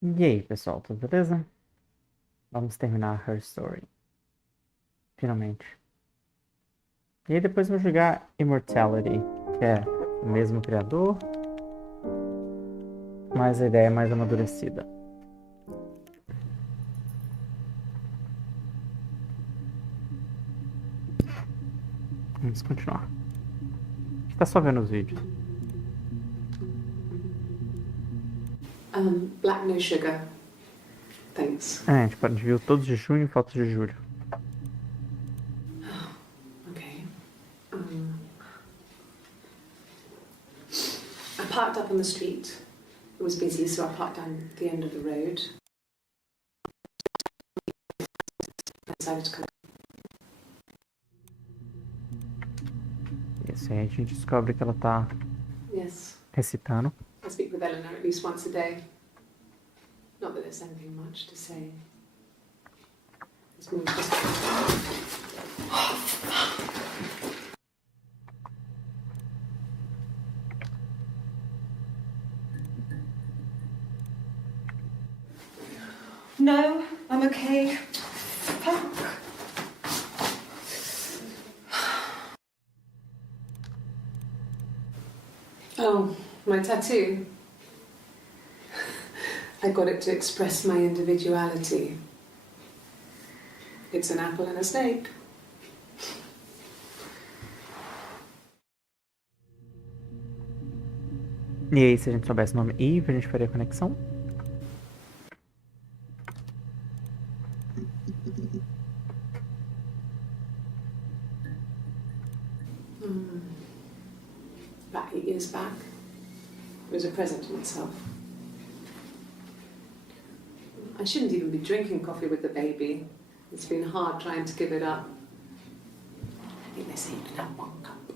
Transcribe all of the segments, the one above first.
E aí, pessoal, tudo beleza? Vamos terminar Her Story, finalmente. E aí depois vou jogar Immortality, que é o mesmo criador, mas a ideia é mais amadurecida. Vamos continuar. A gente tá só vendo os vídeos. Black no sugar. Thanks. A gente viu todos de junho e fotos de julho. Okay. I parked up on the street. It was busy, so I parked down the end of the road. I decided to come. Isso aí a gente descobre que ela tá Yes. recitando. I speak with Eleanor at least once a day. Not that there's anything much to say. It's more just... No, I'm okay. Fuck. Oh, my tattoo. I got it to express my individuality. It's an apple and a snake. E aí, se a gente soubesse o nome Eve, a gente faria conexão? About 8 years back. It was a present to myself. I shouldn't even be drinking coffee with the baby. It's been hard trying to give it up. I think they say you can have 1 cup.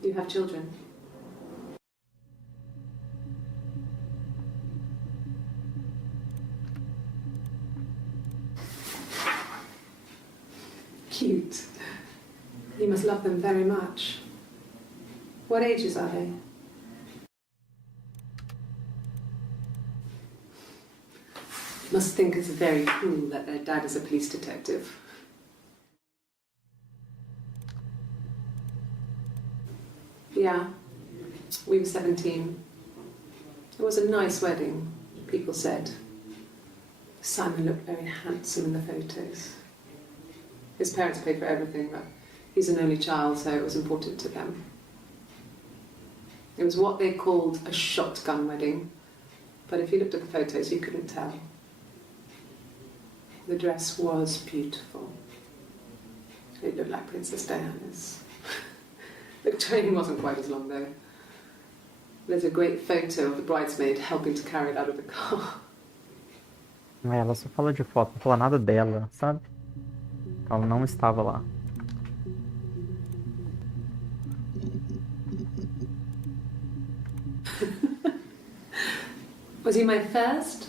Do you have children? Cute. You must love them very much. What ages are they? Must think it's very cool that their dad is a police detective. Yeah, we were 17. It was a nice wedding, people said. Simon looked very handsome in the photos. His parents paid for everything, but he's an only child, so it was important to them. It was what they called a shotgun wedding, but if you looked at the photos, you couldn't tell. The dress was beautiful. It looked like Princess Diana's. The train wasn't quite as long, though. There's a great photo of the bridesmaid helping to carry it out of the car. Ela só fala de foto, não fala nada dela, sabe? Ela não estava lá. Was he my first?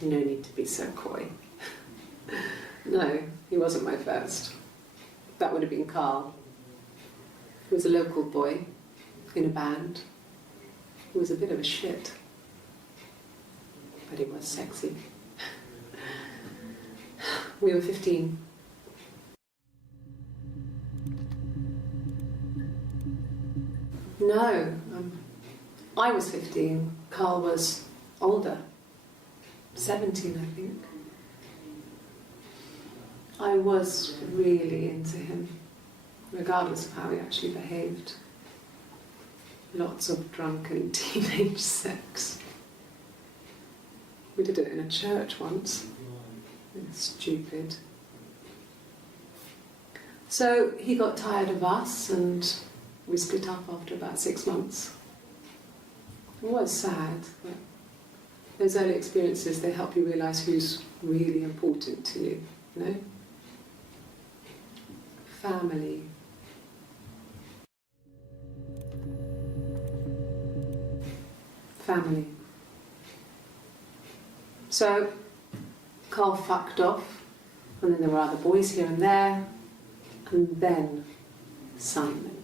No need to be so coy. No, he wasn't my first. That would have been Carl. He was a local boy in a band. He was a bit of a shit. But he was sexy. We were 15. No, I was 15. Carl was older. 17, I think. I was really into him, regardless of how he actually behaved. Lots of drunken teenage sex. We did it in a church once. It was stupid. So he got tired of us and we split up after about 6 months. It was sad, but those early experiences, they help you realise who's really important to you, you know? Family. Family. So, Carl fucked off, and then there were other boys here and there, and then Simon.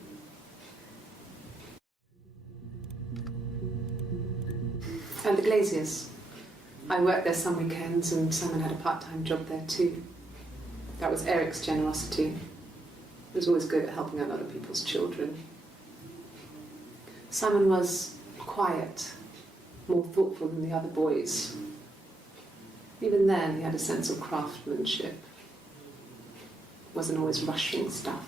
And the Glaziers. I worked there some weekends and Simon had a part-time job there too. That was Eric's generosity. He was always good at helping out other people's children. Simon was quiet, more thoughtful than the other boys. Even then, he had a sense of craftsmanship. Wasn't always rushing stuff.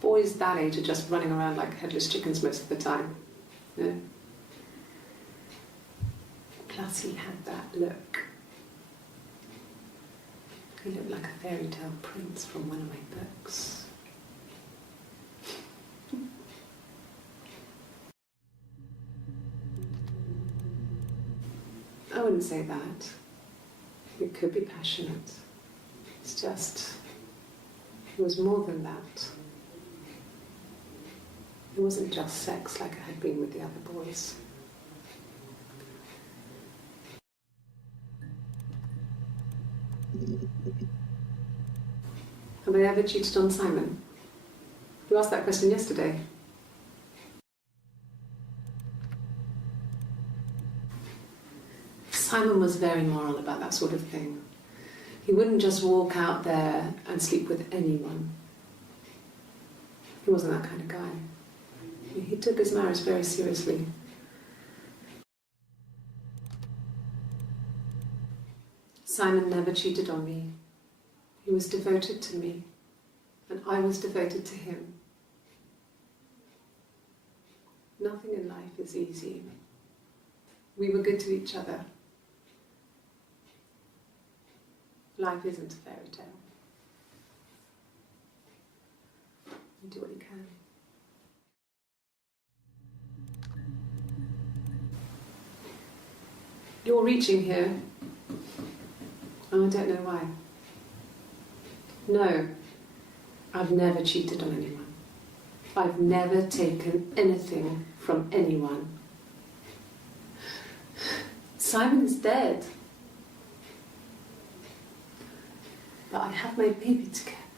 Boys that age are just running around like headless chickens most of the time. You know? Plus he had that look. He looked like a fairy tale prince from one of my books. I wouldn't say that. It could be passionate. It's just, it was more than that. It wasn't just sex like I had been with the other boys. Have I ever cheated on Simon? You asked that question yesterday. Simon was very moral about that sort of thing. He wouldn't just walk out there and sleep with anyone. He wasn't that kind of guy. He took his marriage very seriously. Simon never cheated on me. He was devoted to me, and I was devoted to him. Nothing in life is easy. We were good to each other. Life isn't a fairy tale. You do what you can. You're reaching here. Oh, I don't know why. No, I've never cheated on anyone. I've never taken anything from anyone. Simon is dead. But I have my baby to care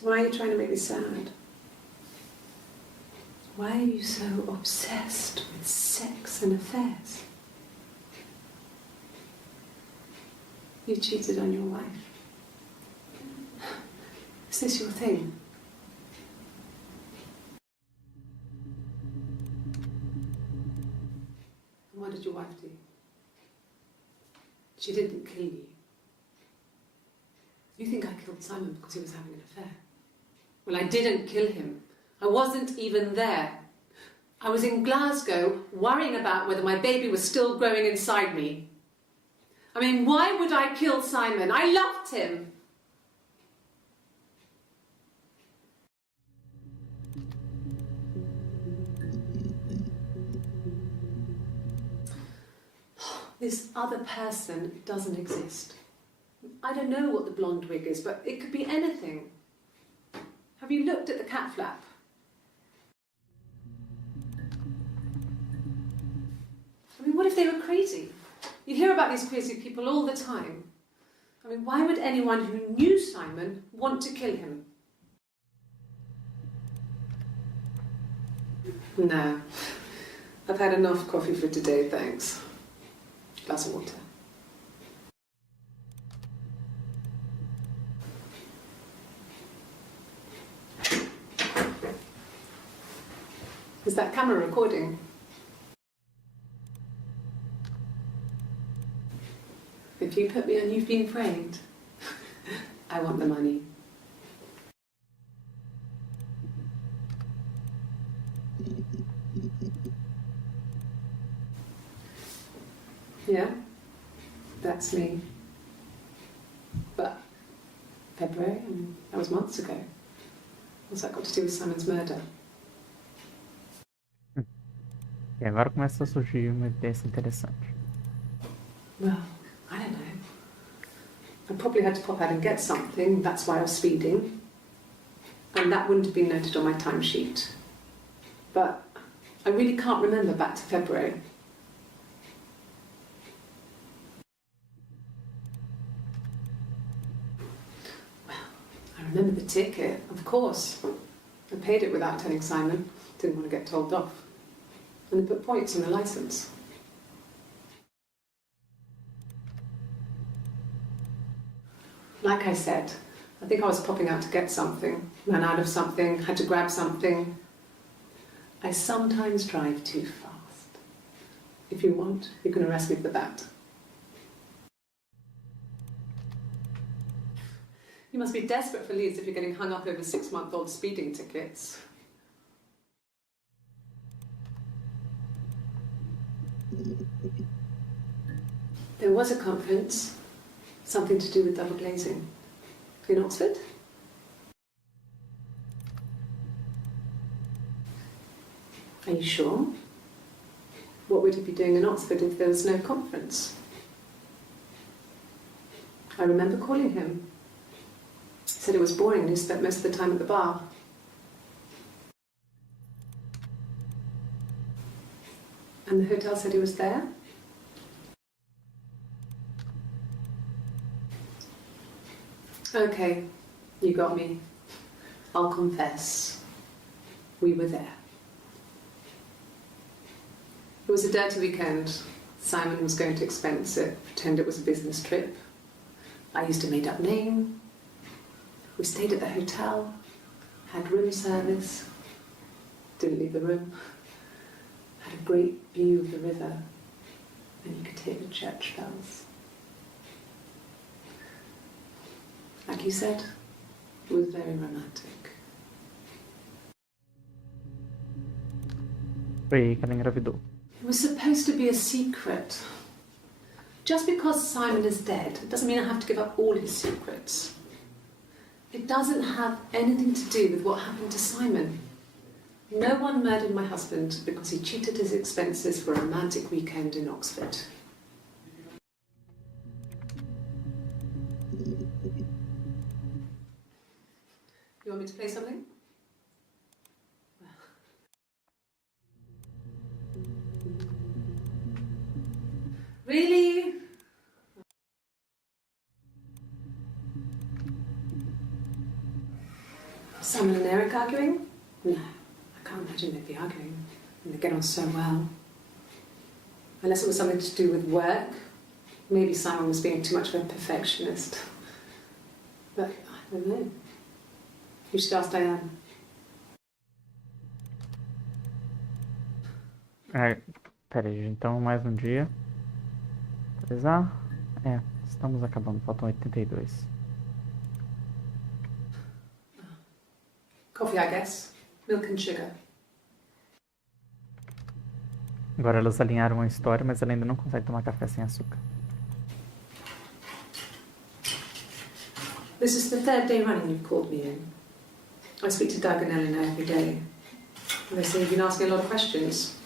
for. Why are you trying to make me sad? Why are you so obsessed with sex and affairs? You cheated on your wife. Is this your thing? And what did your wife do? She didn't kill you. You think I killed Simon because he was having an affair? Well, I didn't kill him. I wasn't even there. I was in Glasgow worrying about whether my baby was still growing inside me. I mean, why would I kill Simon? I loved him. This other person doesn't exist. I don't know what the blonde wig is, but it could be anything. Have you looked at the cat flap? I mean, what if they were crazy? You hear about these crazy people all the time. I mean, why would anyone who knew Simon want to kill him? No. I've had enough coffee for today, thanks. Glass of water. Is that camera recording? If you put me on You've Been Framed, I want the money. Yeah, that's me. But February, I mean, that was months ago. What's that got to do with Simon's murder? E agora começa a surgir uma evidência interessante. Well, I don't know. I probably had to pop out and get something, that's why I was speeding. And that wouldn't have been noted on my timesheet. But I really can't remember back to February. Well, I remember the ticket, of course. I paid it without telling Simon. Didn't want to get told off. And they put points on the licence. Like I said, I think I was popping out to get something, ran out of something, had to grab something. I sometimes drive too fast. If you want, you can arrest me for that. You must be desperate for leads if you're getting hung up over 6-month-old speeding tickets. There was a conference, something to do with double glazing, in Oxford. Are you sure? What would he be doing in Oxford if there was no conference? I remember calling him. He said it was boring and he spent most of the time at the bar. And the hotel said he was there? Okay, you got me. I'll confess. We were there. It was a dirty weekend. Simon was going to expense it, pretend it was a business trip. I used a made-up name. We stayed at the hotel, had room service, didn't leave the room, had a great view of the river, and you could hear the church bells. Like you said, it was very romantic. Foi aí que ela engravidou. It was supposed to be a secret. Just because Simon is dead doesn't mean I have to give up all his secrets. It doesn't have anything to do with what happened to Simon. No one murdered my husband because he cheated his expenses for a romantic weekend in Oxford. You want me to play something? Really? Simon and Eric arguing? No, I can't imagine they'd be arguing. And they get on so well. Unless it was something to do with work. Maybe Simon was being too much of a perfectionist. But I don't know. You should ask Diane. Peraí, então mais um dia. Atualizar? Estamos acabando, faltam 82. Coffee, I guess. Milk and sugar. Agora elas alinharam a história, mas ela ainda não consegue tomar café sem açúcar. This is the 3rd day running you've called me in. I speak to Doug and Eleanor every day. And they say you've been asking a lot of questions.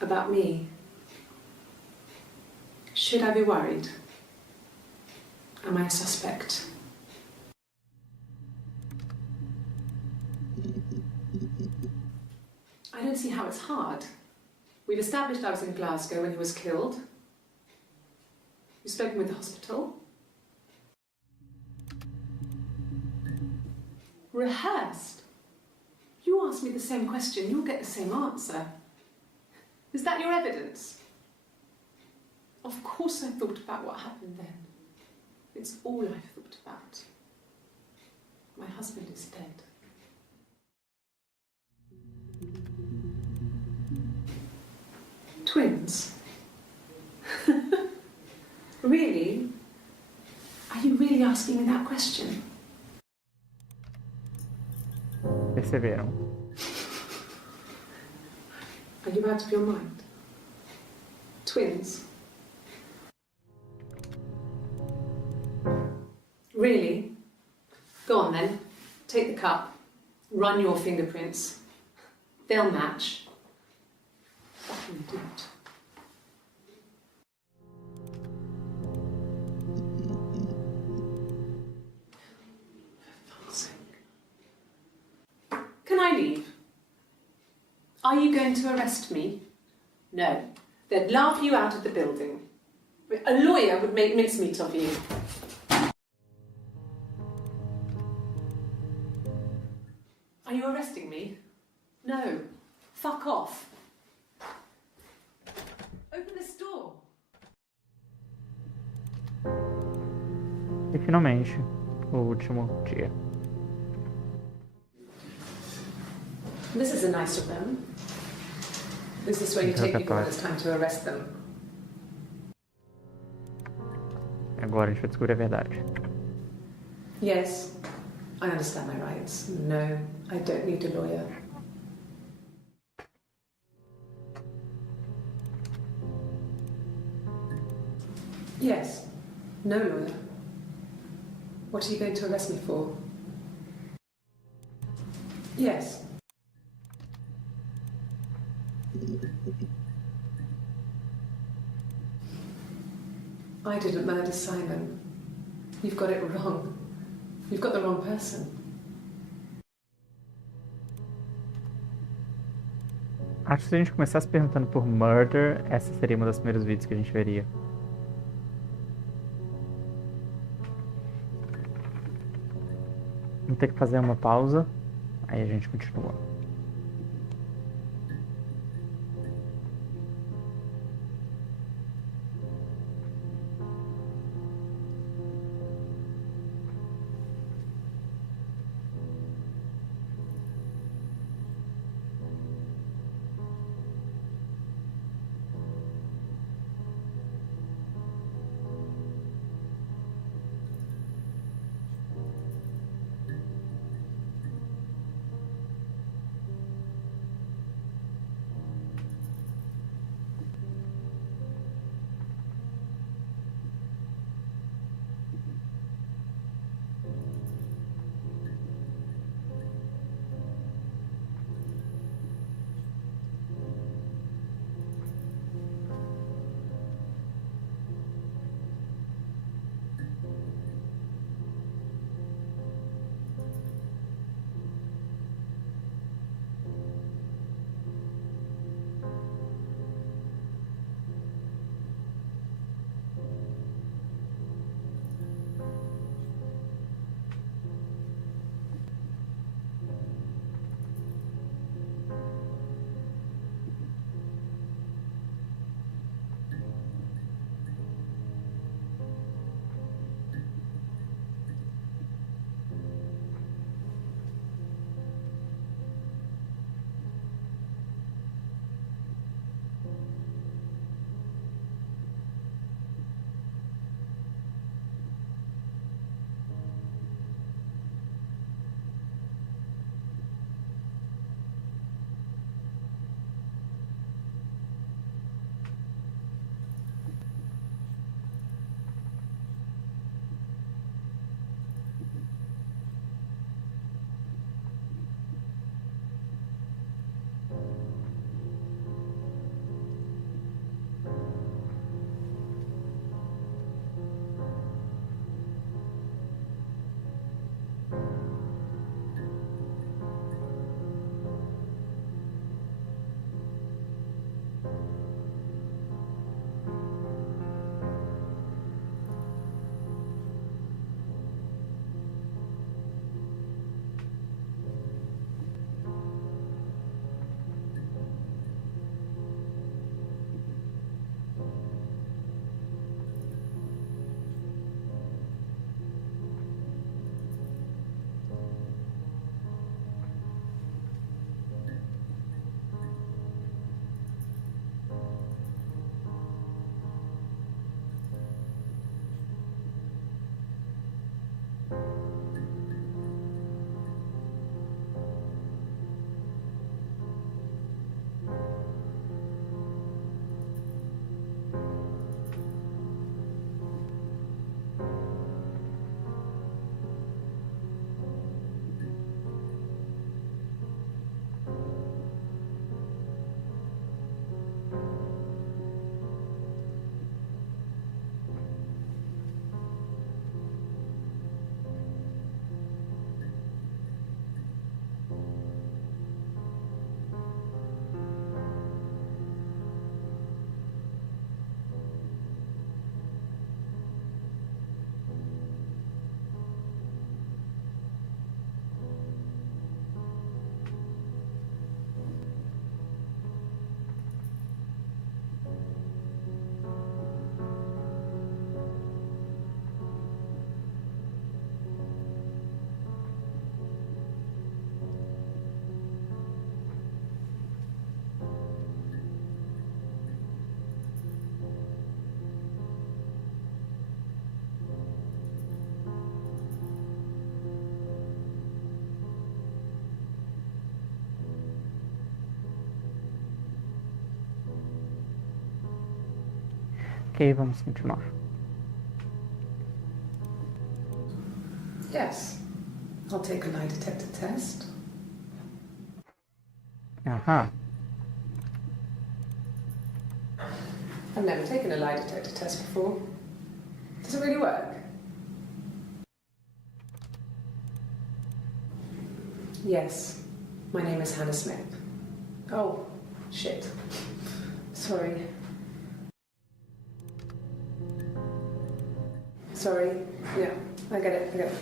About me. Should I be worried? Am I a suspect? I don't see how it's hard. We've established I was in Glasgow when he was killed. You've spoken with the hospital. Rehearsed? You ask me the same question, you'll get the same answer. Is that your evidence? Of course I thought about what happened then. It's all I've thought about. My husband is dead. Twins? Really? Are you really asking me that question? Perceberam? Are you out of your mind? Twins? Really? Go on then. Take the cup. Run your fingerprints. They'll match. Fucking do it. For fuck's sake. Can I leave? Are you going to arrest me? No. They'd laugh you out of the building. A lawyer would make mincemeat of you. Are you arresting me? No. Fuck off. Open this door. E finalmente, o último dia. This is a nice of them. Is this where you take people when it's time to arrest them? Agora a gente vai descobrir a verdade. Yes. I understand my rights. No, I don't need a lawyer. Yes. No lawyer. What are you going to arrest me for? Yes. I didn't murder Simon. You've got it wrong. You've got the wrong person. Acho que se a gente começasse perguntando por murder, essa seria uma das primeiros vídeos que a gente veria. Vamos ter que fazer uma pausa, aí a gente continua. Ok, vamos continuar. Yes. I'll take a lie detector test. Aham. I've never taken a lie detector test before. Does it really work? Yes. My name is Hannah Smith. Oh, shit. Sorry. Sorry. Yeah, I get it.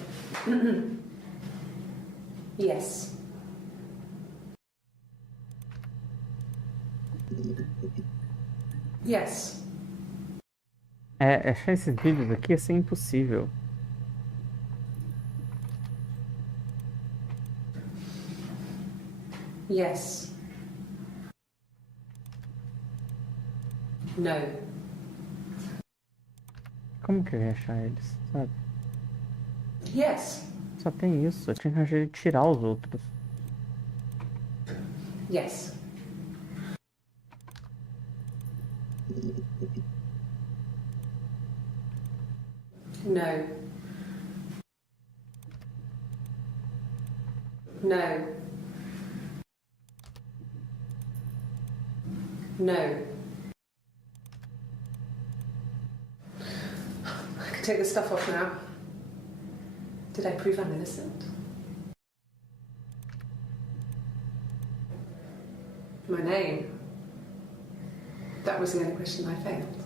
Yes. Yes. Achar esses vídeos aqui ia ser impossível. Yes. No. Como que eu ia achar eles, sabe? Yes. Só tem isso. Eu tinha que arranjar ele tirar os outros. Yes. No. No. No. I can take this stuff off now. Did I prove I'm innocent? My name. That was the only question I failed.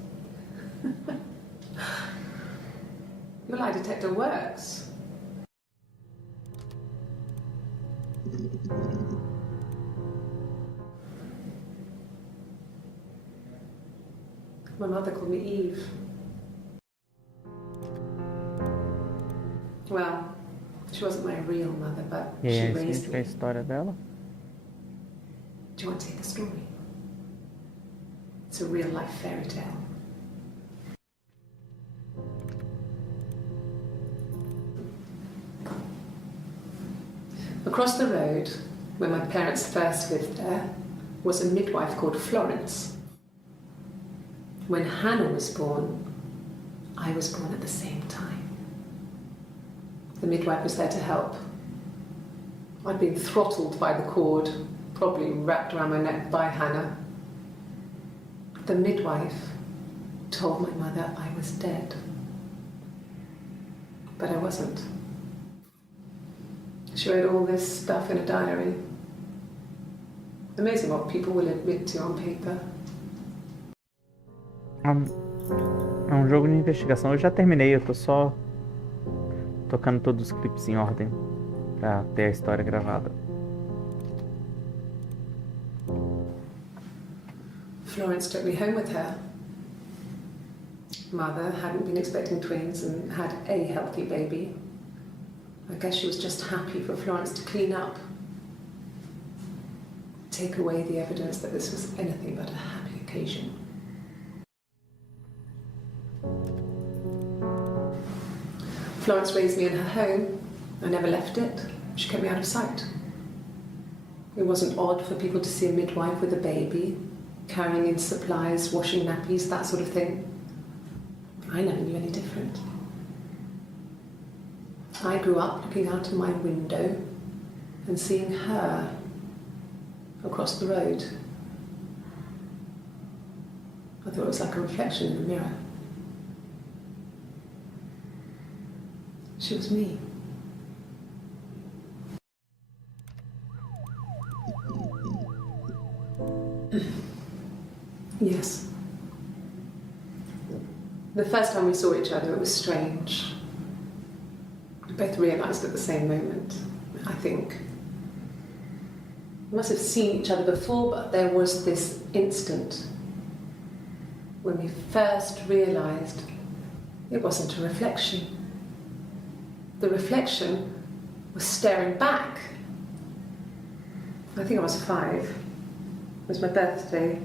Your lie detector works. My mother called me Eve. Well, she wasn't my real mother, but E aí she é raised seguinte, que é a me. história dela. Do you want to hear the story? It's a real life fairy tale. Across the road, where my parents first lived there, was a midwife called Florence. When Hannah was born, I was born at the same time. The midwife was there to help. I'd been throttled by the cord, probably wrapped around my neck by Hannah. The midwife told my mother I was dead. But I wasn't. She wrote all this stuff in a diary. Amazing what people will admit to on paper. É um jogo de investigação. Eu já terminei, eu tô só tocando todos os clipes em ordem pra ter a história gravada. Florence took me home with her. Mother hadn't been expecting twins and had a healthy baby. I guess she was just happy for Florence to clean up. Take away the evidence that this was anything but a happy occasion. Florence raised me in her home. I never left it. She kept me out of sight. It wasn't odd for people to see a midwife with a baby, carrying in supplies, washing nappies, that sort of thing. I never knew any different. I grew up looking out of my window and seeing her across the road. I thought it was like a reflection in the mirror. She was me. Yes. The first time we saw each other, it was strange. We both realised at the same moment, I think. We must have seen each other before, but there was this instant when we first realised it wasn't a reflection. The reflection was staring back. I think I was 5. It was my birthday.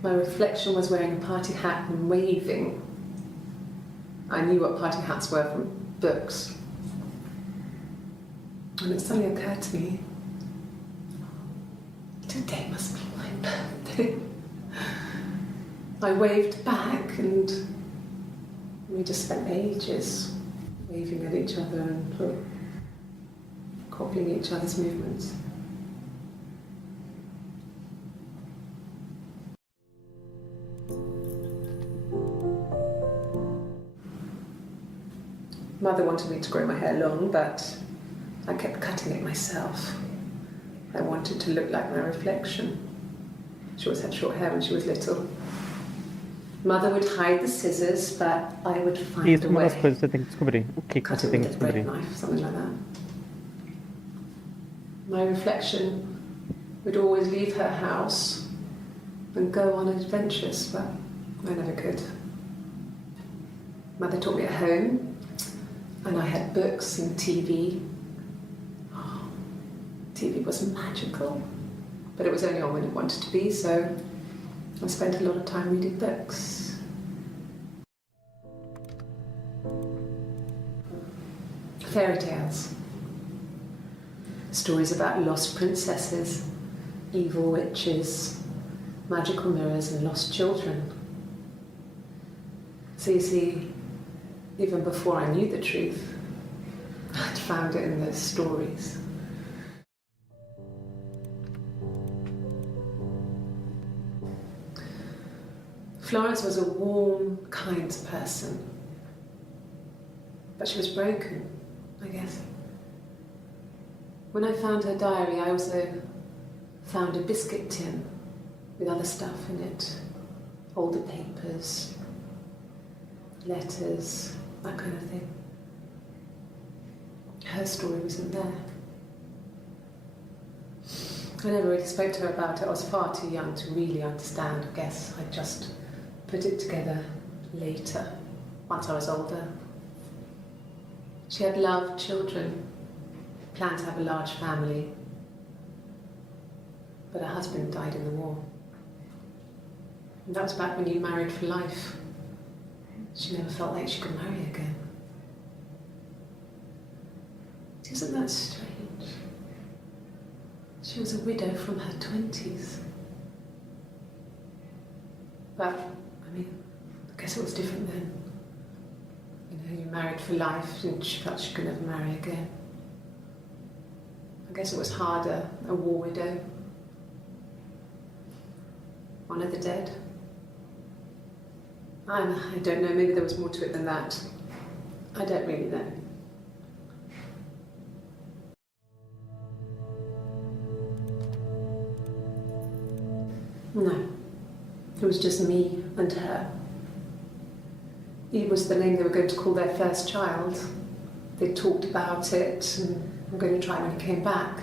My reflection was wearing a party hat and waving. I knew what party hats were from books. And it suddenly occurred to me, today must be my birthday. I waved back and we just spent ages waving at each other and copying each other's movements. Mother wanted me to grow my hair long, but I kept cutting it myself. I wanted to look like my reflection. She always had short hair when she was little. Mother would hide the scissors, but I would find Isso é a uma way. das coisas que você tem que descobrir. O que Cut você it tem with que a bread descobrir. knife, something like that. My reflection would always leave her house and go on adventures, but I never could. Mother taught me at home, and I had books and TV. Oh, TV was magical, but it was only on when it wanted to be, so I spent a lot of time reading books. Fairy tales. Stories about lost princesses, evil witches, magical mirrors, and lost children. So you see, even before I knew the truth, I'd found it in those stories. Florence was a warm, kind person, but she was broken, I guess. When I found her diary, I also found a biscuit tin with other stuff in it, older papers, letters, that kind of thing. Her story wasn't there. I never really spoke to her about it. I was far too young to really understand, I guess. I just put it together later, once I was older. She had loved children, planned to have a large family, but her husband died in the war. And that was back when you married for life. She never felt like she could marry again. Isn't that strange? She was a widow from her 20s. But, I mean, I guess it was different then. You know, you married for life and she felt she could never marry again. I guess it was harder, a war widow. One of the dead. I don't know, maybe there was more to it than that. I don't really know. No, it was just me and her. It was the name they were going to call their first child. They talked about it and were going to try when he came back.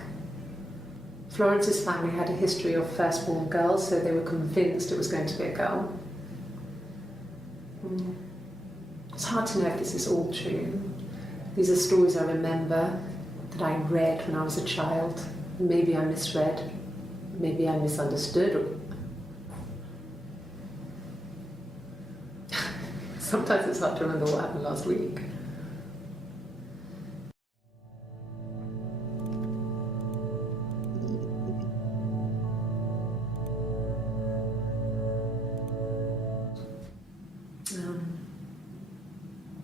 Florence's family had a history of firstborn girls, so they were convinced it was going to be a girl. It's hard to know if this is all true. These are stories I remember that I read when I was a child. Maybe I misread, maybe I misunderstood. Sometimes it's hard to remember what happened last week.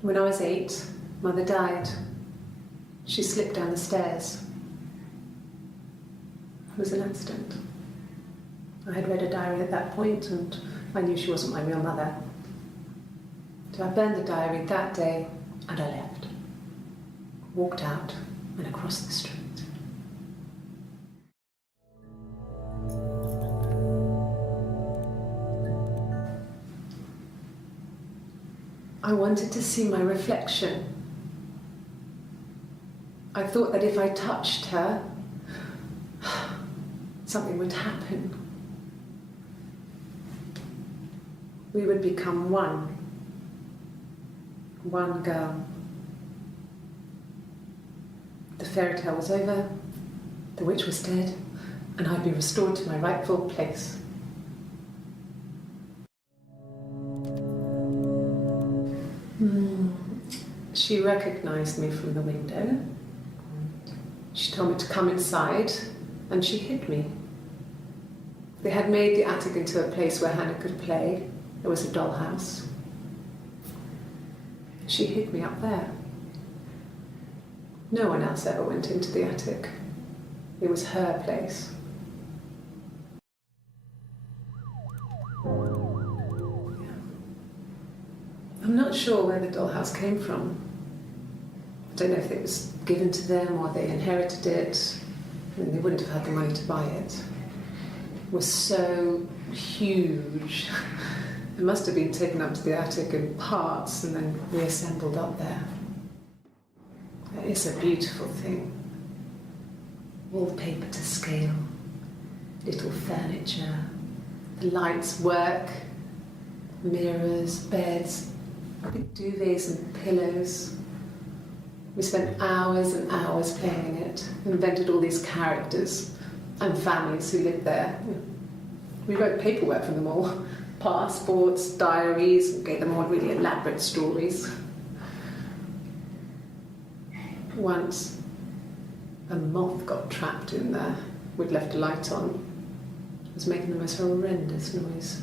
When I was 8, Mother died. She slipped down the stairs. It was an accident. I had read a diary at that point and I knew she wasn't my real mother. So I burned the diary that day and I left. Walked out and across the street. I wanted to see my reflection. I thought that if I touched her, something would happen. We would become one. One girl. The fairy tale was over, the witch was dead, and I'd be restored to my rightful place. She recognized me from the window. She told me to come inside, and she hid me. They had made the attic into a place where Hannah could play. There was a dollhouse. She hid me up there. No one else ever went into the attic. It was her place. I'm not sure where the dollhouse came from. I don't know if it was given to them or they inherited it. I mean, they wouldn't have had the money to buy it. It was so huge. It must have been taken up to the attic in parts and then reassembled up there. It's a beautiful thing. Wallpaper to scale, little furniture, the lights work, mirrors, beds, big duvets and pillows. We spent hours and hours playing in it, invented all these characters and families who lived there. We wrote paperwork for them all, passports, diaries, gave them all really elaborate stories. Once, a moth got trapped in there. We'd left a light on. It was making the most horrendous noise.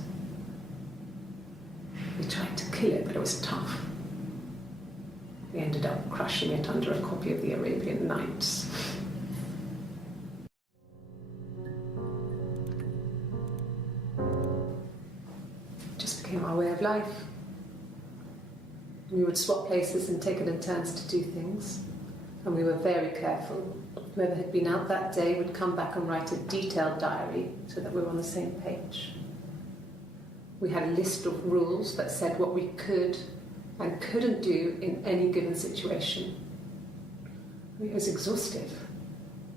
We tried to kill it, but it was tough. We ended up crushing it under a copy of the Arabian Nights. It just became our way of life. We would swap places and take it in turns to do things. And we were very careful. Whoever had been out that day would come back and write a detailed diary so that we were on the same page. We had a list of rules that said what we could and couldn't do in any given situation. It was exhaustive.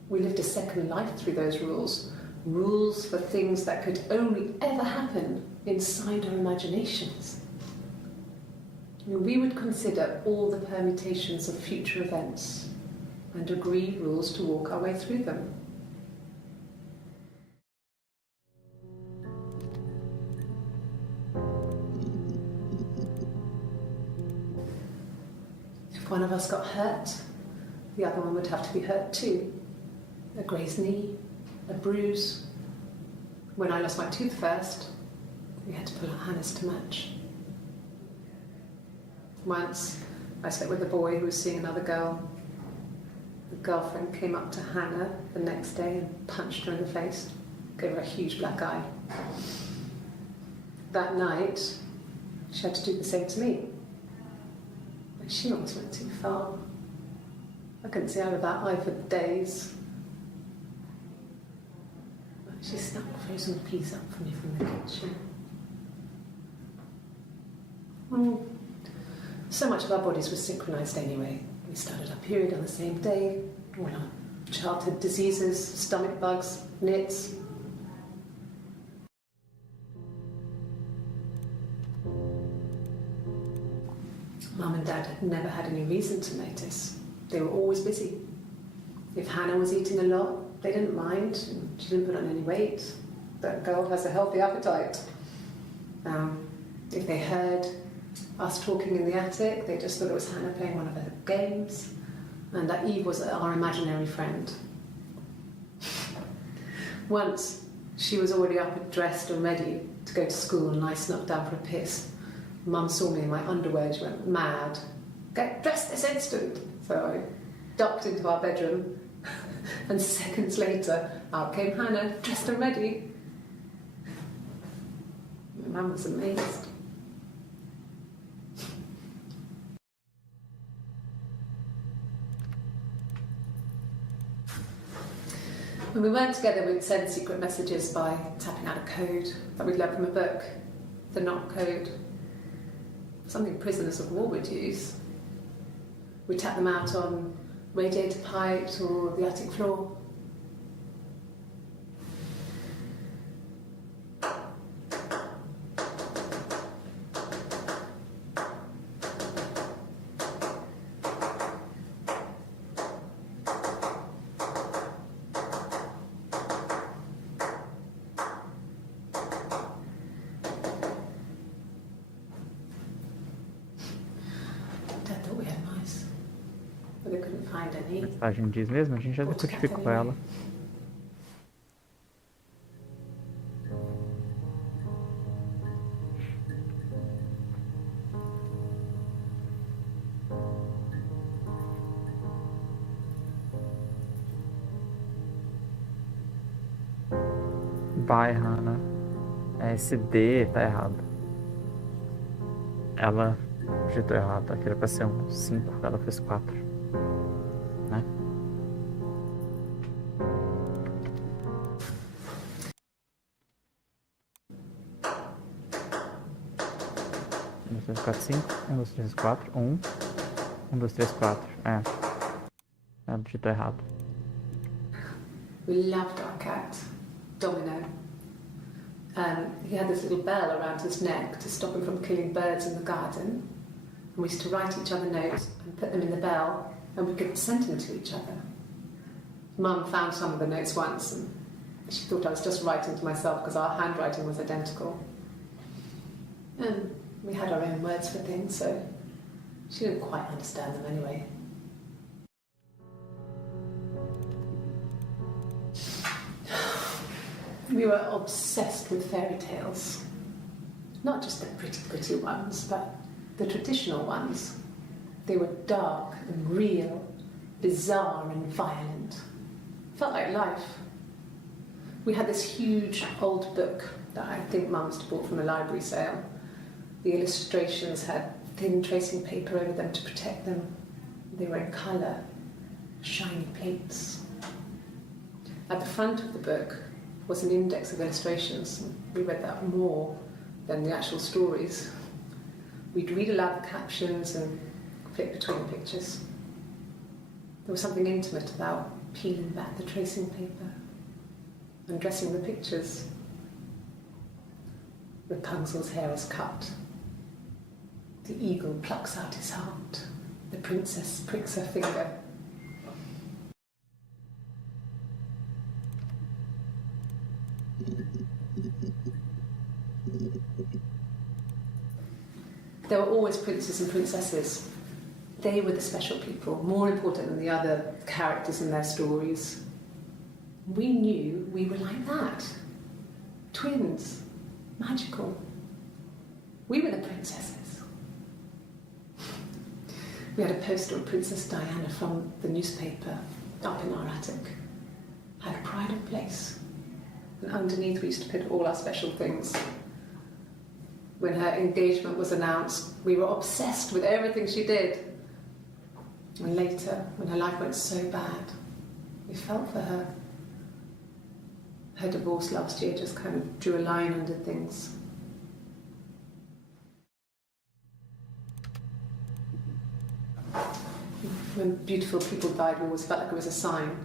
We lived a second life through those rules. Rules for things that could only ever happen inside our imaginations. We would consider all the permutations of future events and agree rules to walk our way through them. If one of us got hurt, the other one would have to be hurt too. A grazed knee, a bruise. When I lost my tooth first, we had to pull out Hannah's to match. Once, I slept with a boy who was seeing another girl. The girlfriend came up to Hannah the next day and punched her in the face, gave her a huge black eye. That night, she had to do the same to me. But she almost went too far. I couldn't see out of that eye for days. She snuck frozen peas up for me from the kitchen. So much of our bodies were synchronised anyway. We started our period on the same day, all our childhood diseases, stomach bugs, nits. Mum and Dad had never had any reason to notice. They were always busy. If Hannah was eating a lot, they didn't mind. She didn't put on any weight. That girl has a healthy appetite. If they heard us talking in the attic, they just thought it was Hannah playing one of her games, and that Eve was our imaginary friend. Once, she was already up and dressed and ready to go to school, and I snuck down for a piss. Mum saw me in my underwear, she went mad. "Get dressed this instant!" So I ducked into our bedroom, and seconds later, out came Hannah, dressed and ready. Mum was amazed. When we weren't together, we'd send secret messages by tapping out a code that we'd learned from a book, the knock code, something prisoners of war would use. We'd tap them out on radiator pipes or the attic floor. A mensagem diz mesmo? A gente já decodificou ela. Pai, Hannah. Esse D tá errado. Ela digitou errado. Aqui era pra ser um 5, ela fez 4. Né? Um, dois, três, quatro, 5. 1, 2, 3, 4. 1. 1, 2, 3, 4. Ela digitou errado. We loved our cat, Domino. He had this little bell around his neck to stop him from killing birds in the garden. And we used to write each other notes and put them in the bell, and we could send them to each other. Mum found some of the notes once, and she thought I was just writing to myself because our handwriting was identical. And we had our own words for things, so she didn't quite understand them anyway. We were obsessed with fairy tales. Not just the pretty, pretty ones, but the traditional ones. They were dark and real, bizarre and violent. Felt like life. We had this huge old book that I think Mum must have bought from a library sale. The illustrations had thin tracing paper over them to protect them. They were in colour, shiny plates. At the front of the book was an index of illustrations. We read that more than the actual stories. We'd read aloud the captions and flip between the pictures. There was something intimate about peeling back the tracing paper, undressing the pictures. Rapunzel's hair is cut. The eagle plucks out his heart. The princess pricks her finger. There were always princes and princesses. They were the special people, more important than the other characters in their stories. We knew we were like that. Twins. Magical. We were the princesses. We had a poster of Princess Diana from the newspaper up in our attic. Had a pride of place. And underneath we used to put all our special things. When her engagement was announced, we were obsessed with everything she did. And later, when her life went so bad, we felt for her. Her divorce last year just kind of drew a line under things. When beautiful people died, we always felt like it was a sign.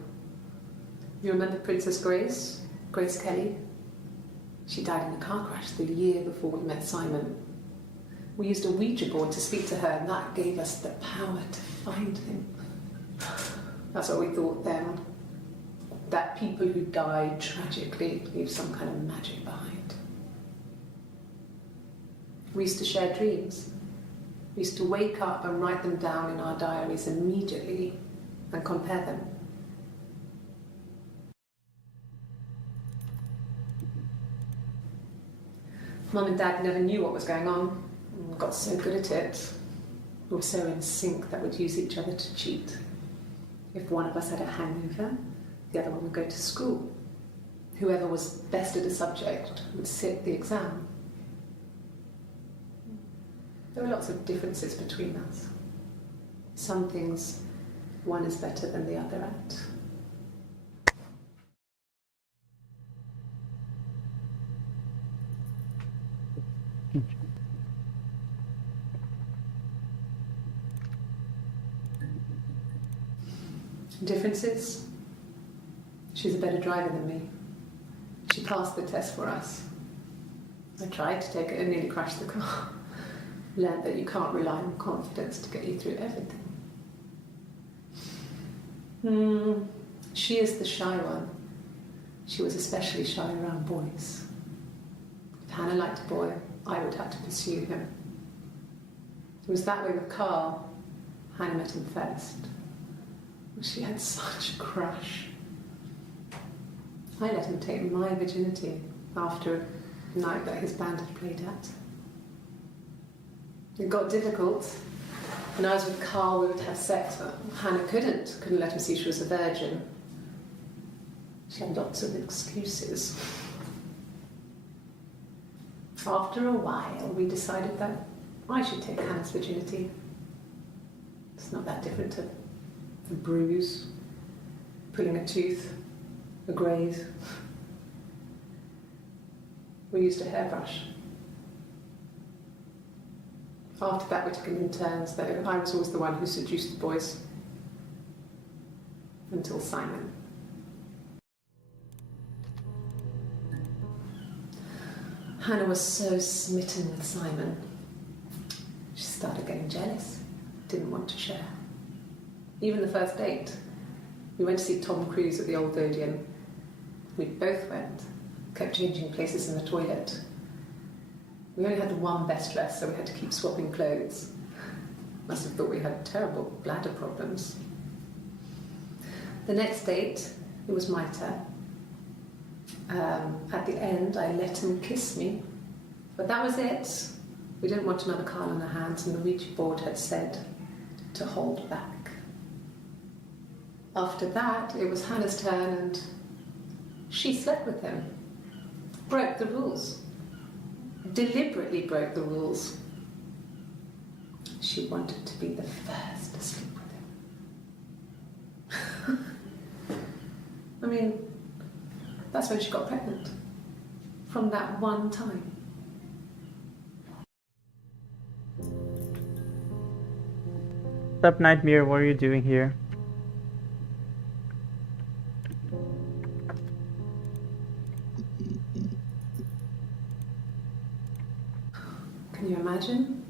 You remember Princess Grace? Grace Kelly? She died in a car crash the year before we met Simon. We used a Ouija board to speak to her, and that gave us the power to find him. That's what we thought then. That people who died tragically leave some kind of magic behind. We used to share dreams. We used to wake up and write them down in our diaries immediately and compare them. Mum and Dad never knew what was going on. We got so good at it. We were so in sync that we'd use each other to cheat. If one of us had a hangover, the other one would go to school. Whoever was best at a subject would sit the exam. There were lots of differences between us. Some things one is better than the other at. Differences? She's a better driver than me. She passed the test for us. I tried to take it and nearly crashed the car. Learned that you can't rely on confidence to get you through everything. She is the shy one. She was especially shy around boys. If Hannah liked a boy, I would have to pursue him. It was that way with Carl. Hannah met him first. She had such a crush. I let him take my virginity after a night that his band had played at. It got difficult. When I was with Carl, we would have sex, but Hannah couldn't let him see she was a virgin. She had lots of excuses. After a while, we decided that I should take Hannah's virginity. It's not that different to a bruise, pulling a tooth, a graze. We used a hairbrush. After that, we took it in turns, though. I was always the one who seduced the boys. Until Simon. Hannah was so smitten with Simon. She started getting jealous, didn't want to share. Even the first date, we went to see Tom Cruise at the Old Odeon. We both went, kept changing places in the toilet. We only had one best dress, so we had to keep swapping clothes. Must have thought we had terrible bladder problems. The next date, it was my turn. At the end, I let him kiss me, but that was it. We didn't want another Carl on our hands, and the Ouija board had said to hold back. After that, it was Hannah's turn, and she slept with him. Broke the rules. Deliberately broke the rules. She wanted to be the first to sleep with him. I mean, that's when she got pregnant. From that one time. What's up, Nightmare? What are you doing here? Can you imagine?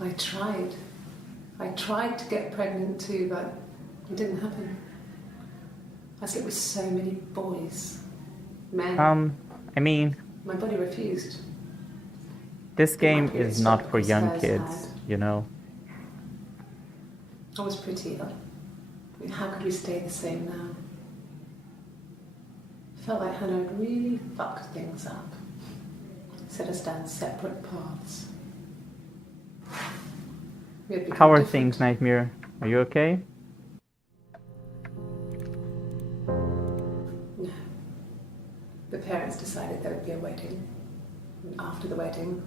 I tried. I tried to get pregnant too, but it didn't happen. I slept with so many boys, men. I mean, My body refused. this game period is not stopped for because young hers kids, had. you know? I was pretty ill. I mean, how could we stay the same now? Felt like Hannah had really fucked things up. Set us down separate paths. We had become How are different. things, Nightmare? Are you okay? No. The parents decided there would be a wedding. And after the wedding,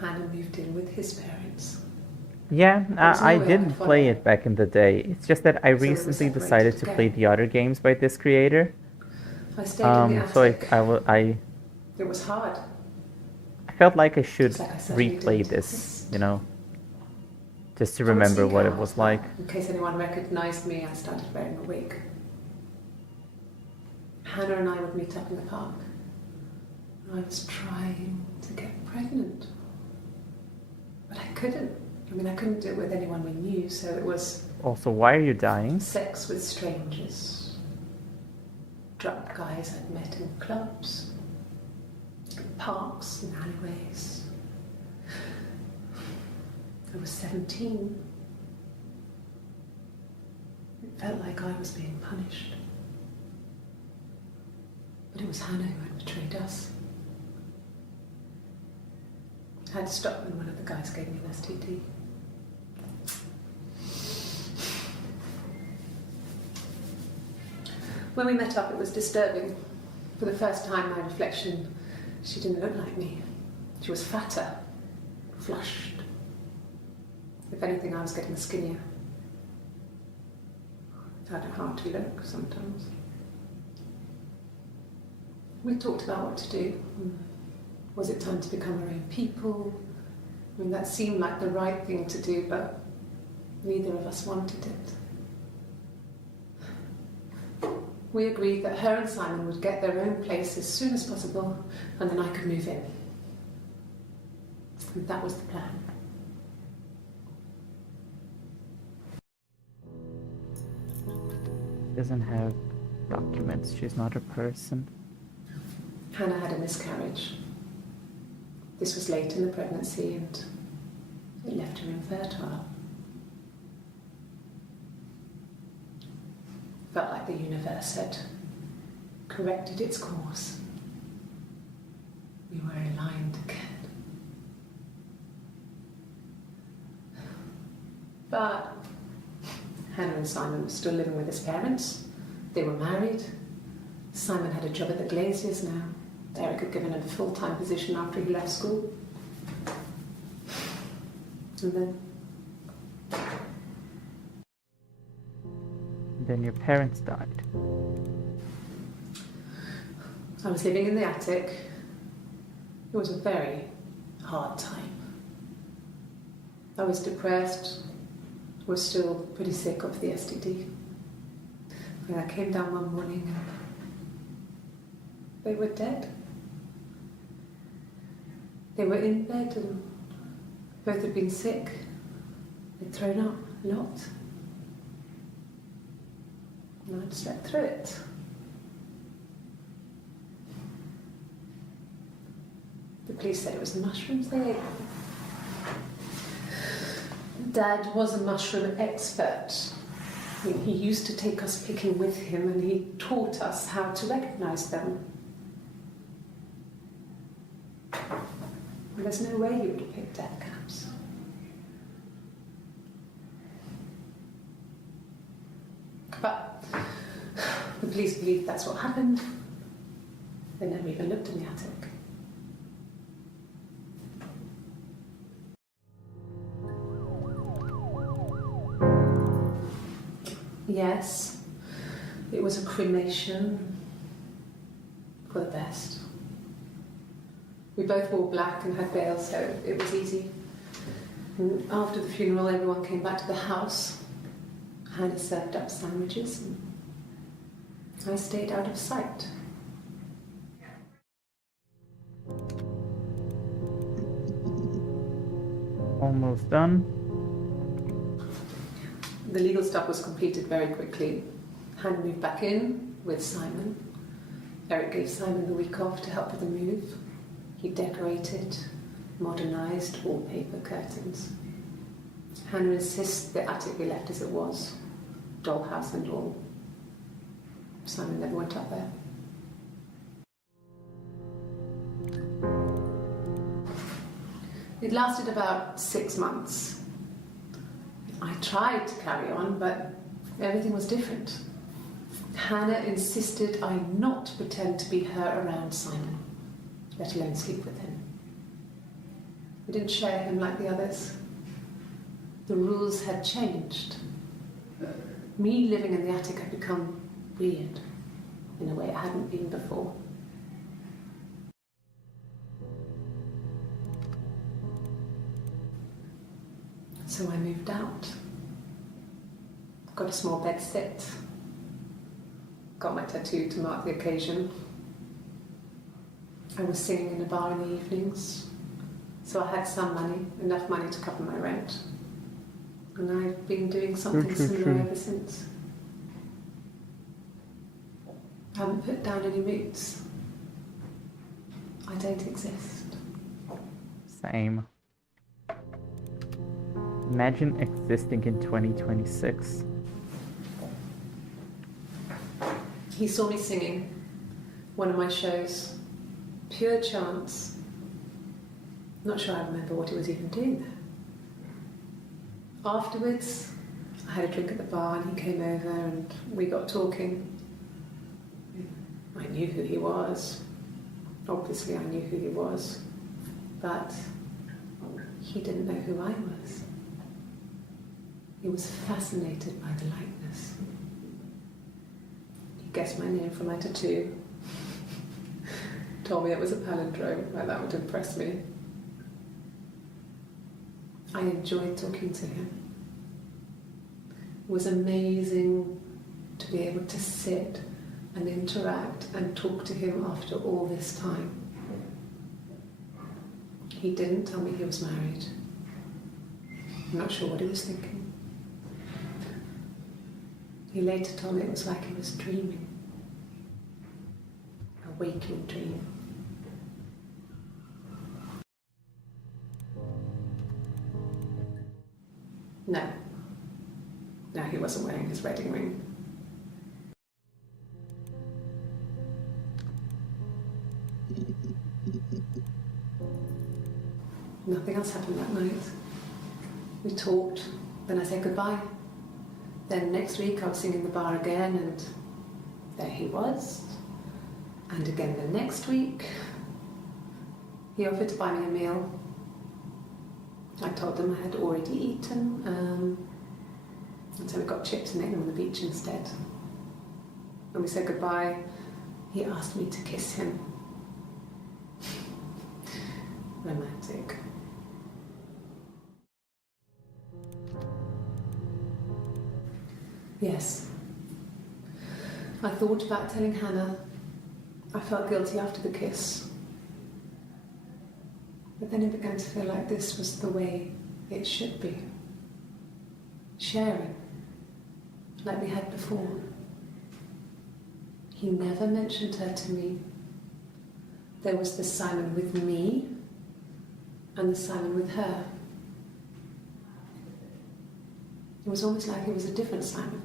Hannah moved in with his parents. Yeah, was no I way didn't I'd play follow. it back in the day. It's just that I So we were recently separated decided to play again. the other games by this creator. I stayed in the attic. So I It was hard. felt like I should Just like I certainly replay did. this, you know? Just to I would remember sneak what it out, was but like. In case anyone recognised me, I started wearing a wig. Hannah and I would meet up in the park. I was trying to get pregnant. But I couldn't. I mean, I couldn't do it with anyone we knew, so it was Also, why are you dying? sex with strangers. Drunk guys I'd met in clubs, parks and alleyways. I was 17. It felt like I was being punished. But it was Hannah who had betrayed us. I had to stop when one of the guys gave me an STD. When we met up, it was disturbing. For the first time, my reflection, she didn't look like me. She was fatter, flushed. If anything, I was getting skinnier. I found it hard to look sometimes. We talked about what to do. Was it time to become our own people? I mean, that seemed like the right thing to do, but neither of us wanted it. We agreed that her and Simon would get their own place as soon as possible, and then I could move in. And that was the plan. She doesn't have documents. She's not a person. Hannah had a miscarriage. This was late in the pregnancy, and it left her infertile. Felt like the universe had corrected its course. We were aligned again. But Hannah and Simon were still living with his parents. They were married. Simon had a job at the Glaziers now. Eric had given him a full-time position after he left school. And then your parents died. I was living in the attic. It was a very hard time. I was depressed, was still pretty sick of the STD. And I came down one morning and they were dead. They were in bed and both had been sick. They'd thrown up a lot. And I'd slept through it. The police said it was the mushrooms they ate. Dad was a mushroom expert. I mean, he used to take us picking with him and he taught us how to recognise them. And there's no way he would have picked dead caps. But the police believe that's what happened. They never even looked in the attic. Yes, it was a cremation for the best. We both wore black and had veils, so it was easy. And after the funeral, everyone came back to the house. Hannah served up sandwiches, and I stayed out of sight. Almost done. The legal stuff was completed very quickly. Hannah moved back in with Simon. Eric gave Simon the week off to help with the move. He decorated, modernised wallpaper, curtains. Hannah insists the attic be left as it was, dollhouse and all. Simon never went up there. It lasted about 6 months. I tried to carry on, but everything was different. Hannah insisted I not pretend to be her around Simon, let alone sleep with him. We didn't share him like the others. The rules had changed. Me living in the attic had become weird in a way it hadn't been before. So I moved out. Got a small bed sit. Got my tattoo to mark the occasion. I was singing in a bar in the evenings, so I had some money, enough money to cover my rent. And I've been doing something similar ever since. I haven't put down any roots. I don't exist. Same. Imagine existing in 2026. He saw me singing one of my shows. Pure chance. Not sure I remember what he was even doing there. Afterwards, I had a drink at the bar and he came over and we got talking. I knew who he was. Obviously I knew who he was. But he didn't know who I was. He was fascinated by the likeness. He guessed my name from my tattoo. Told me it was a palindrome, like that would impress me. I enjoyed talking to him. It was amazing to be able to sit and interact and talk to him after all this time. He didn't tell me he was married. I'm not sure what he was thinking. He later told me it was like he was dreaming. A waking dream. No. No, he wasn't wearing his wedding ring. Nothing else happened that night. We talked, then I said goodbye. Then next week I was singing in the bar again and there he was. And again the next week, he offered to buy me a meal. I told him I had already eaten, and so we got chips and ate them on the beach instead. When we said goodbye, he asked me to kiss him. Romantic. Yes. I thought about telling Hannah. I felt guilty after the kiss. But then it began to feel like this was the way it should be. Sharing, like we had before. He never mentioned her to me. There was the Simon with me and the Simon with her. It was almost like it was a different Simon.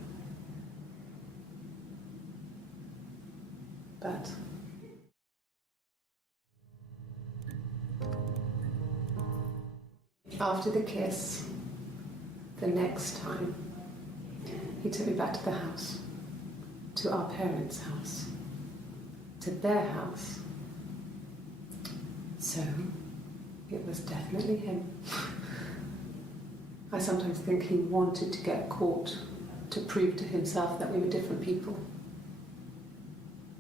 But after the kiss, the next time, he took me back to the house, to our parents' house, to their house. So, it was definitely him. I sometimes think he wanted to get caught to prove to himself that we were different people.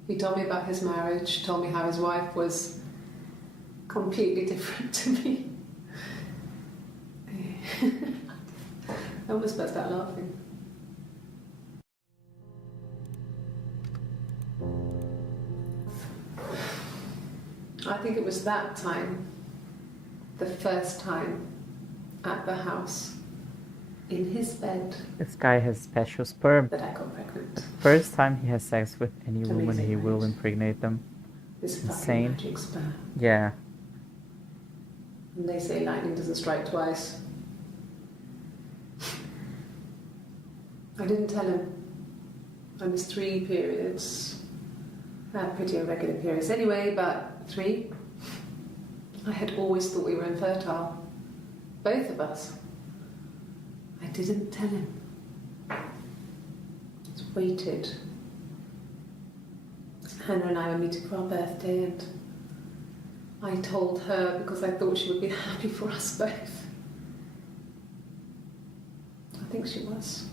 He told me about his marriage, told me how his wife was completely different to me. I almost burst out laughing. I think it was that time, the first time at the house, in his bed, This guy has special sperm. that I got pregnant. First time he has sex with any It's woman, amazing, he will right? impregnate them. This fucking Insane. magic sperm. Yeah. And they say lightning doesn't strike twice. I didn't tell him. I missed 3 periods. I had pretty irregular periods anyway, but 3. I had always thought we were infertile. Both of us. I didn't tell him. Just waited. Hannah and I were meeting for our birthday, and I told her because I thought she would be happy for us both. I think she was.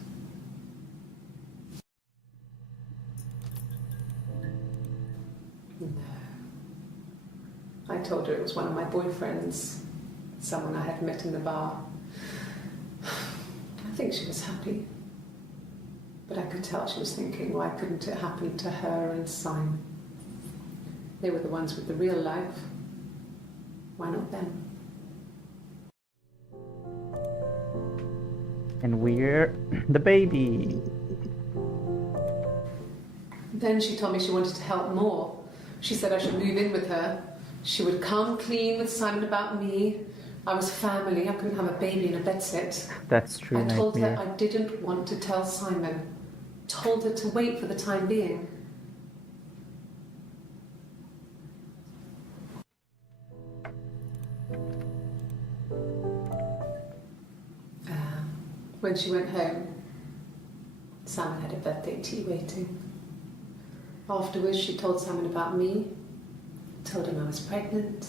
No. I told her it was one of my boyfriends, someone I had met in the bar. I think she was happy. But I could tell she was thinking, why couldn't it happen to her and Simon? They were the ones with the real life. Why not them? And we're the baby. Then she told me she wanted to help more. She said I should move in with her. She would come clean with Simon about me. I was family. I couldn't have a baby in a bedsit. That's true, I told her nightmare. I didn't want to tell Simon. Told her to wait for the time being. When she went home, Simon had a birthday tea waiting. Afterwards, she told Simon about me, told him I was pregnant.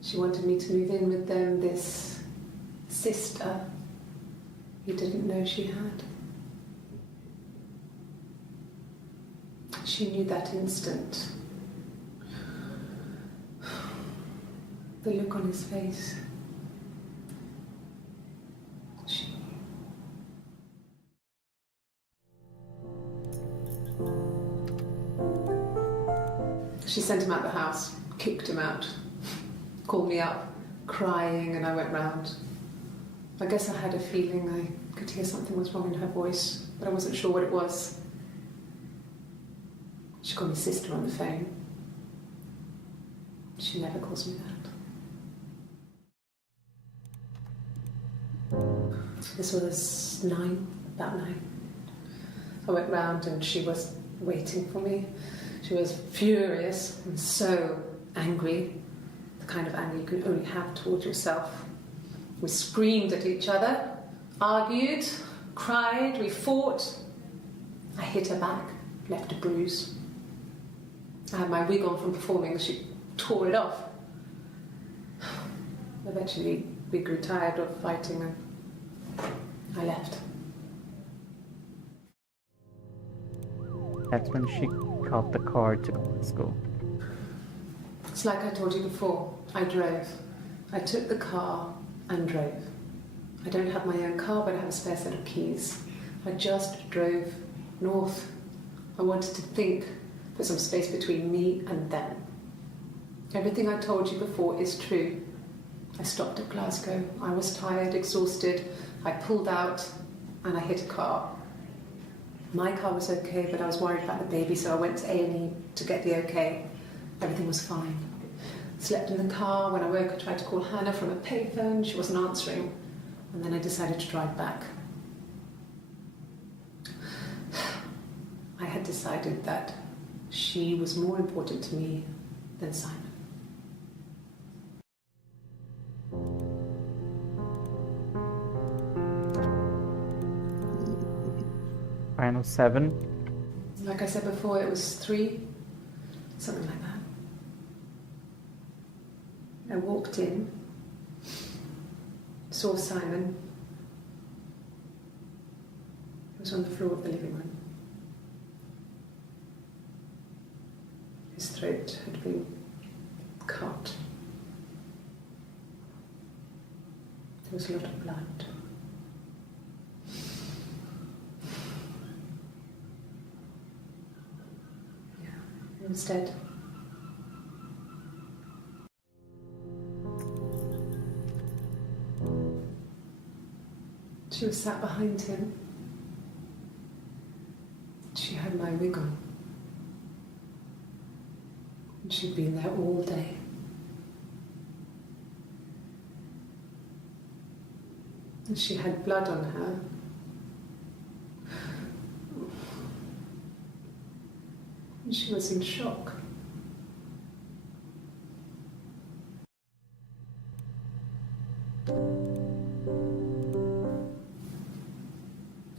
She wanted me to move in with them, this sister he didn't know she had. She knew that instant. The look on his face. She knew. She sent him out the house, kicked him out, called me up, crying, and I went round. I guess I had a feeling I could hear something was wrong in her voice, but I wasn't sure what it was. She called me sister on the phone. She never calls me that. This was about 9. I went round and she was waiting for me. She was furious and so angry, the kind of anger you can only have towards yourself. We screamed at each other, argued, cried, we fought. I hit her back, left a bruise. I had my wig on from performing, she tore it off. Eventually, we grew tired of fighting and I left. That's when she caught the car to school. It's like I told you before, I drove. I took the car and drove. I don't have my own car, but I have a spare set of keys. I just drove north. I wanted to think, put some space between me and them. Everything I told you before is true. I stopped at Glasgow. I was tired, exhausted. I pulled out and I hit a car. My car was okay, but I was worried about the baby, so I went to A&E to get the okay. Everything was fine. Slept in the car. When I woke, I tried to call Hannah from a payphone. She wasn't answering. And then I decided to drive back. I had decided that she was more important to me than Simon. Final 7. Like I said before, it was 3, something like that. I walked in, saw Simon. He was on the floor of the living room. His throat had been cut. There was a lot of blood. Yeah, he was dead. She was sat behind him. She had my wig on. And she'd been there all day. And she had blood on her. And she was in shock.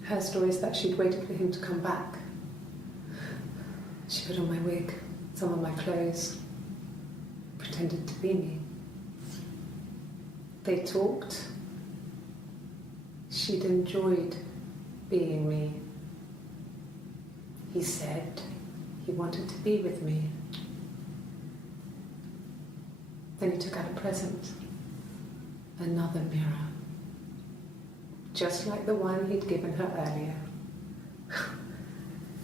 Her story is that she'd waited for him to come back. She put on my wig, some of my clothes, pretended to be me. They talked. She'd enjoyed being me. He said he wanted to be with me. Then he took out a present, another mirror, just like the one he'd given her earlier.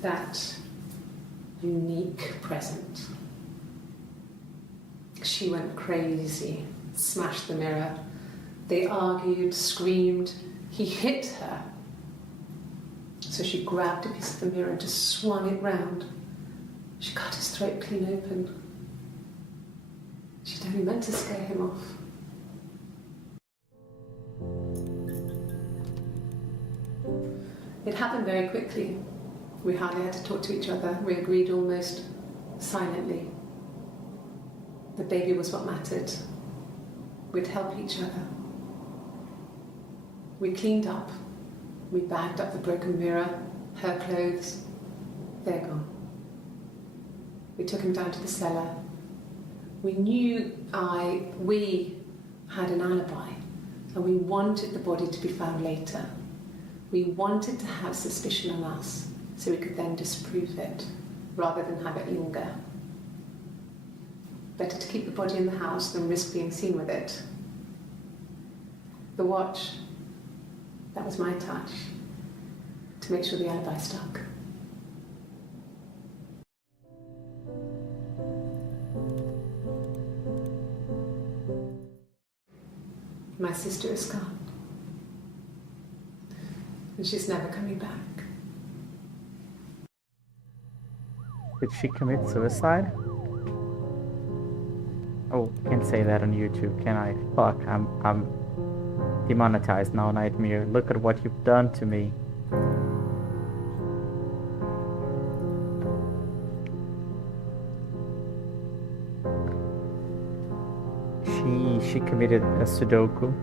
That unique present. She went crazy, smashed the mirror. They argued, screamed. He hit her. So she grabbed a piece of the mirror and just swung it round. She cut his throat clean open. She'd only meant to scare him off. It happened very quickly. We hardly had to talk to each other. We agreed almost silently. The baby was what mattered. We'd help each other. We cleaned up. We bagged up the broken mirror, her clothes. They're gone. We took him down to the cellar. We had an alibi, and we wanted the body to be found later. We wanted to have suspicion on us, so we could then disprove it, rather than have it linger. Better to keep the body in the house than risk being seen with it. The watch, that was my touch, to make sure the alibi stuck. My sister is gone. And she's never coming back. Did she commit suicide? Oh, can't say that on YouTube, can I? Fuck, I'm demonetized now, Nightmare. Look at what you've done to me. She committed a Sudoku.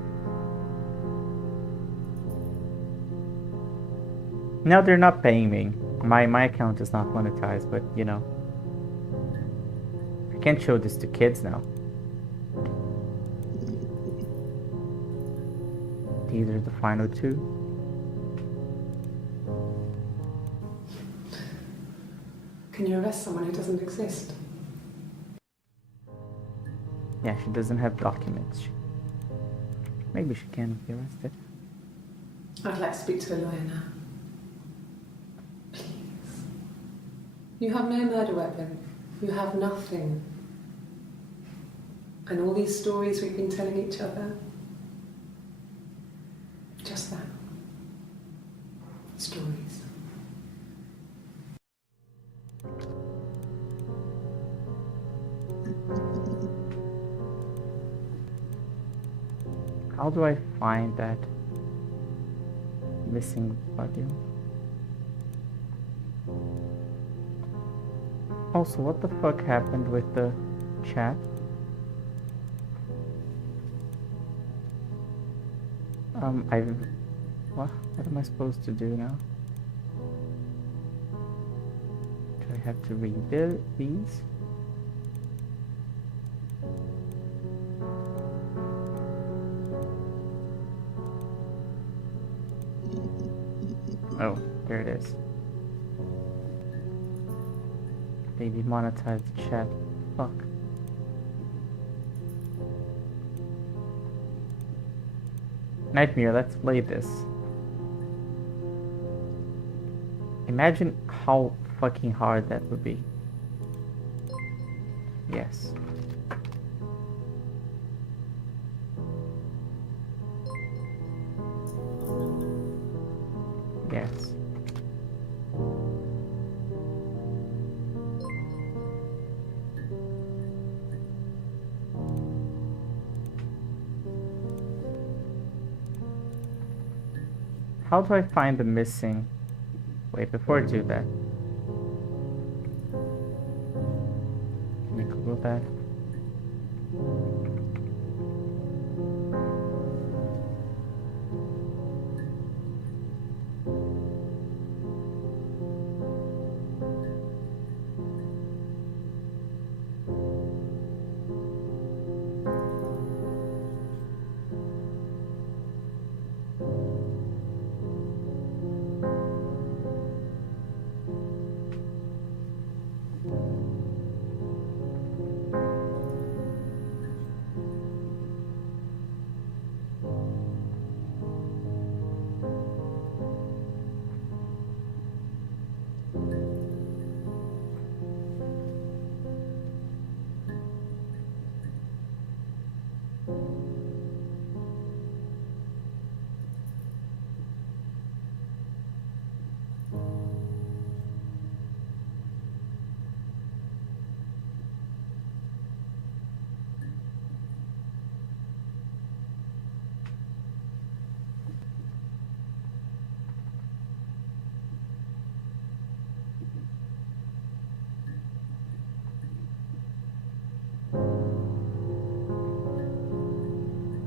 No, they're not paying me. My account is not monetized, but you know. can't show this to kids now. These are the final two. Can you arrest someone who doesn't exist? Yeah, she doesn't have documents. Maybe she can be arrested. I'd like to speak to a lawyer now. Please. You have no murder weapon. You have nothing. And all these stories we've been telling each other. Just that. Stories. How do I find that missing body? Also, what the fuck happened with the chat? What am I supposed to do now? Do I have to rebuild these? Oh, there it is. They demonetized the chat. Fuck. Nightmare, let's play this. Imagine how fucking hard that would be. Yes. Yes. How do I find the missing? Wait, before I do that. Can we Google that?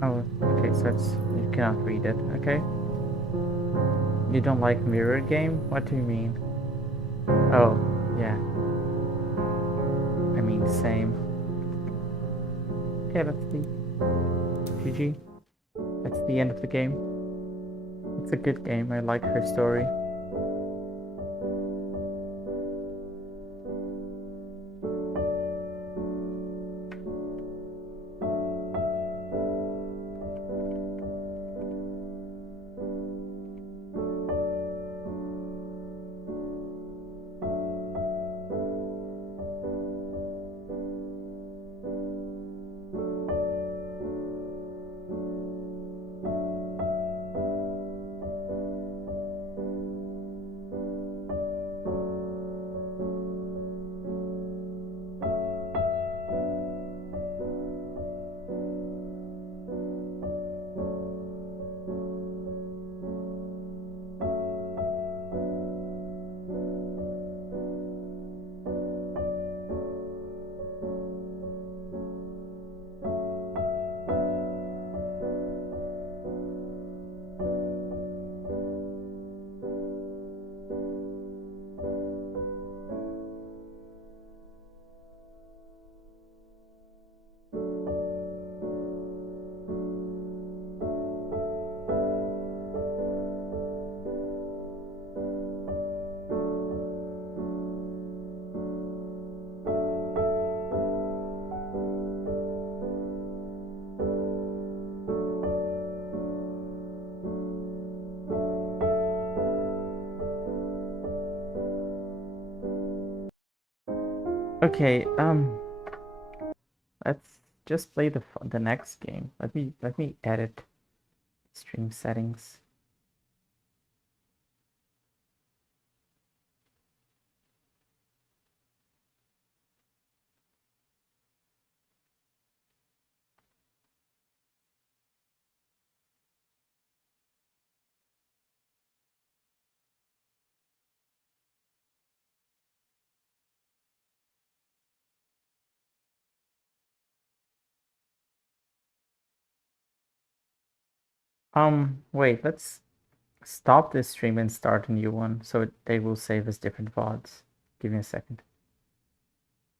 Oh, okay, so it's, you cannot read it, okay? You don't like mirror game? What do you mean? Oh, yeah. I mean, same. Okay, that's the GG. That's the end of the game. It's a good game, I like her story. Okay, let's just play the next game. Let me edit stream settings. Wait, let's stop this stream and start a new one so they will save as different VODs. Give me a second.